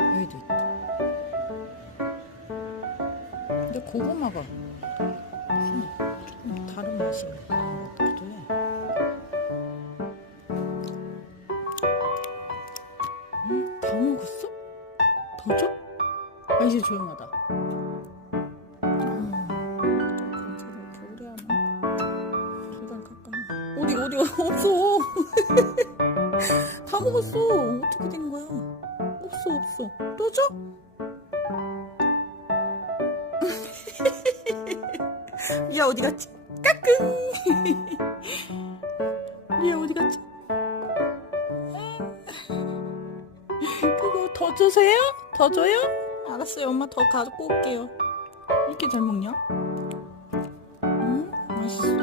여기도 있다. 근데 고구마가 무슨 조금 다른 맛이 있는 것 같기도 해. 음, 다 먹었어? 더 줘? 아, 이제 조용하다. 갈까? 어디, 어디, 없어. 다 먹었어. 어떻게 된 거야? 없어, 없어. 또 줘? 미야 어디 갔지? 까꿍. 미야 어디 갔지? 그거 더 주세요? 더 줘요? 알았어요. 엄마 더 갖고 올게요. 이렇게 잘 먹냐? 응? 맛있어?